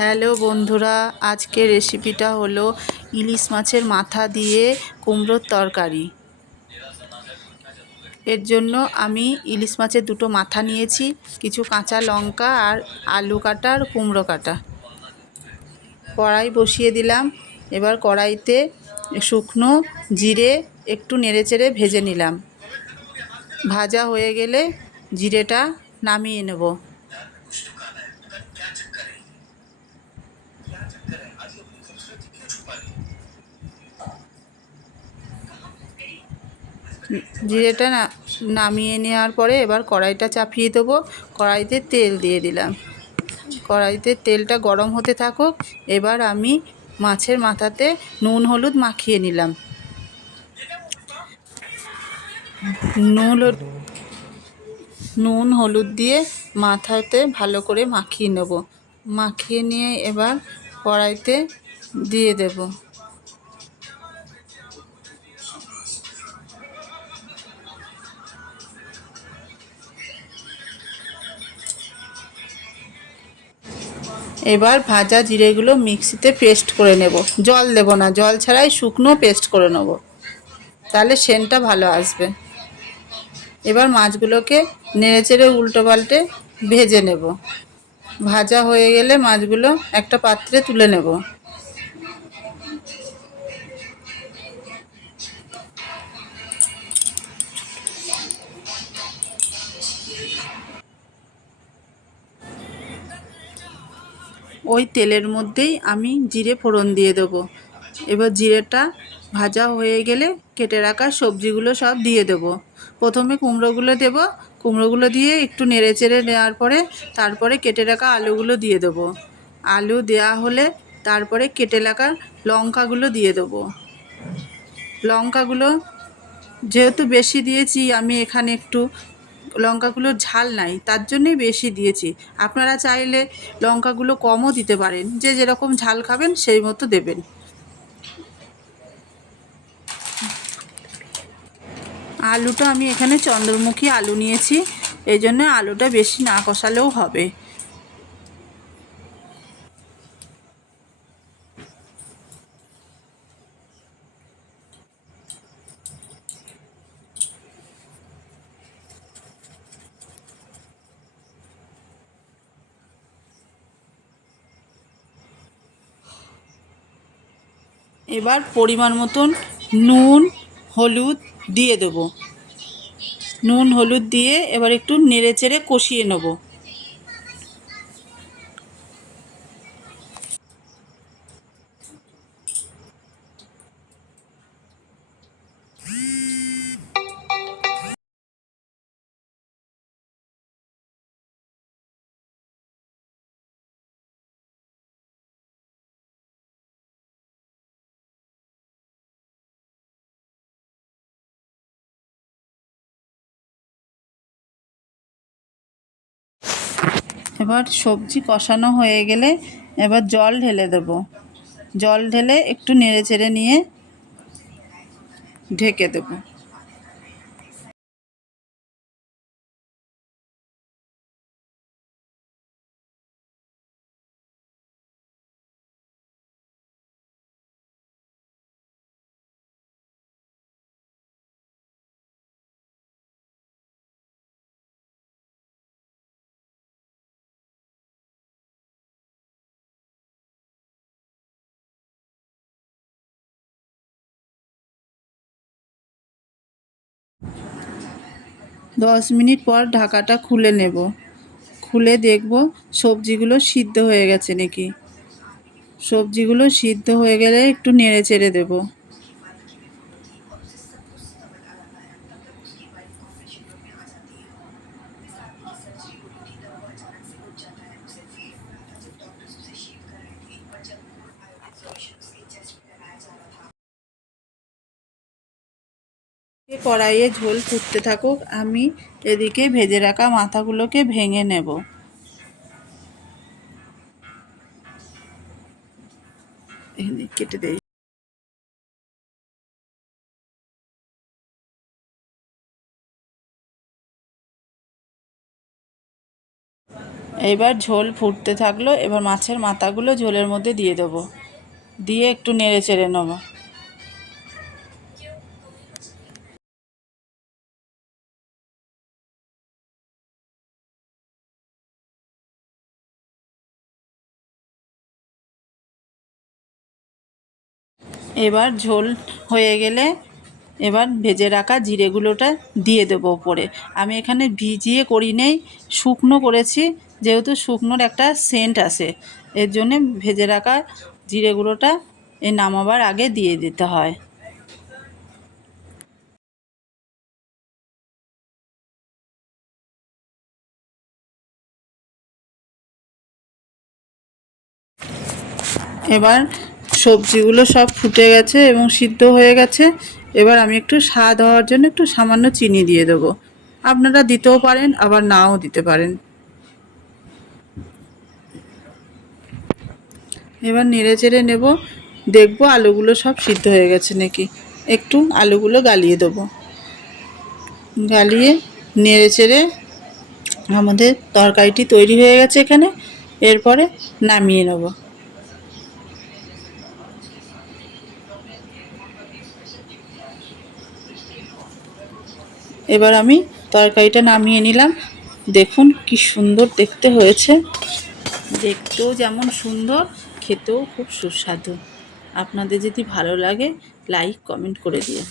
Hello বন্ধুরা, আজকের রেসিপিটা হলো ইলিশ মাছের মাথা দিয়ে কুমড়োর তরকারি। এর জন্য আমি ইলিশ মাছের দুটো মাথা নিয়েছি, কিছু কাঁচা লঙ্কা আর আলু কাটা আর কুমড়ো কাটা। কড়াই বসিয়ে দিলাম। এবার কড়াইতে শুকনো জিরে একটু নেড়েচেড়ে ভেজে নিলাম। ভাজা হয়ে গেলে জিরেটা নামিয়ে নেব। জিরেটা নামিয়ে নেওয়ার পরে এবার কড়াইটা চাপিয়ে দেবো। কড়াইতে তেল দিয়ে দিলাম। কড়াইতে তেলটা গরম হতে থাকুক। এবার আমি মাছের মাথাতে নুন হলুদ মাখিয়ে নিলাম। নুন হলুদ দিয়ে মাথাতে ভালো করে মাখিয়ে নেব। মাখিয়ে নিয়ে এবার কড়াইতে দিয়ে দেব। এবার ভাজা জিরেগুলো মিক্সিতে পেস্ট করে নেব। জল দেব না, জল ছাড়াই শুকনো পেস্ট করে নেব, তাহলে সেন্টটা ভালো আসবে। এবার মাছগুলোকে নেড়েচেড়ে উল্টো পাল্টে ভেজে নেব। ভাজা হয়ে গেলে মাছগুলো একটা পাত্রে তুলে নেব। ওই তেলের মধ্যেই আমি জিরে ফোড়ন দিয়ে দেবো। এবার জিরেটা ভাজা হয়ে গেলে কেটে রাখা সবজিগুলো সব দিয়ে দেবো। প্রথমে কুমড়োগুলো দেবো। কুমড়োগুলো দিয়ে একটু নেড়েচেড়ে নেওয়ার পরে তারপরে কেটে রাখা আলুগুলো দিয়ে দেবো। আলু দেওয়া হলে তারপরে কেটে রাখা লঙ্কাগুলো দিয়ে দেবো। লঙ্কাগুলো যেহেতু বেশি দিয়েছি, আমি এখানে একটু লঙ্কাগুলো ঝাল নাই, তার জন্যই বেশি দিয়েছি। আপনারা চাইলে লঙ্কাগুলো কমও দিতে পারেন, যে যেরকম ঝাল খাবেন সেই মতো দেবেন। আলুটা আমি এখানে চন্দ্রমুখী আলু নিয়েছি, এই জন্য আলুটা বেশি না কষালেও হবে। এবার পরিমাণ মতন নুন হলুদ দিয়ে দেবো। নুন হলুদ দিয়ে এবার একটু নেড়েচেড়ে কষিয়ে নেব। এবার সবজি কষানো হয়ে গেলে এবার জল ঢেলে দেব। জল ঢেলে একটু নেড়েচেড়ে নিয়ে ঢেকে দেব। দশ মিনিট পর ঢাকাটা খুলে নেব। খুলে দেখব সবজিগুলো সিদ্ধ হয়ে গেছে নাকি। সবজিগুলো সিদ্ধ হয়ে গেলে একটু নেড়ে চেড়ে দেবো। কড়াইয়ে ঝোল ফুটতে থাকুক, আমি এদিকে ভেজে রাখা মাথাগুলোকে ভেঙে নেব। কেটে দেই। এবার ঝোল ফুটতে থাকলো। এবার মাছের মাথাগুলো ঝোলের মধ্যে দিয়ে দেবো, দিয়ে একটু নেড়ে চেড়ে নেবো। এবার ঝোল হয়ে গেলে এবার ভেজে রাখা জিরেগুলোটা দিয়ে দেবো ওপরে। আমি এখানে ভিজিয়ে করি নেই, শুকনো করেছি, যেহেতু শুকনোর একটা সেন্ট আসে, এর জন্যে ভেজে রাখা জিরে গুঁড়োটা এই নামাবার আগে দিয়ে দিতে হয়। এবার সবজিগুলো সব ফুটে গেছে এবং সিদ্ধ হয়ে গেছে। এবার আমি একটু স্বাদ হওয়ার জন্য একটু সামান্য চিনি দিয়ে দেবো। আপনারা দিতেও পারেন, আবার নাও দিতে পারেন। এবার নেড়ে চেড়ে নেব, দেখবো আলুগুলো সব সিদ্ধ হয়ে গেছে নাকি। একটু আলুগুলো গালিয়ে দেবো, গালিয়ে নেড়ে চেড়ে আমাদের তরকারিটি তৈরি হয়ে গেছে এখানে। এরপরে নামিয়ে নেব। এবার আমি তরকারিটা নামিয়ে নিলাম। দেখুন কি সুন্দর দেখতে হয়েছে, দেখতেও যেমন সুন্দর, খেতেও খুব সুস্বাদু। আপনাদের যদি ভালো লাগে লাইক কমেন্ট করে দিও।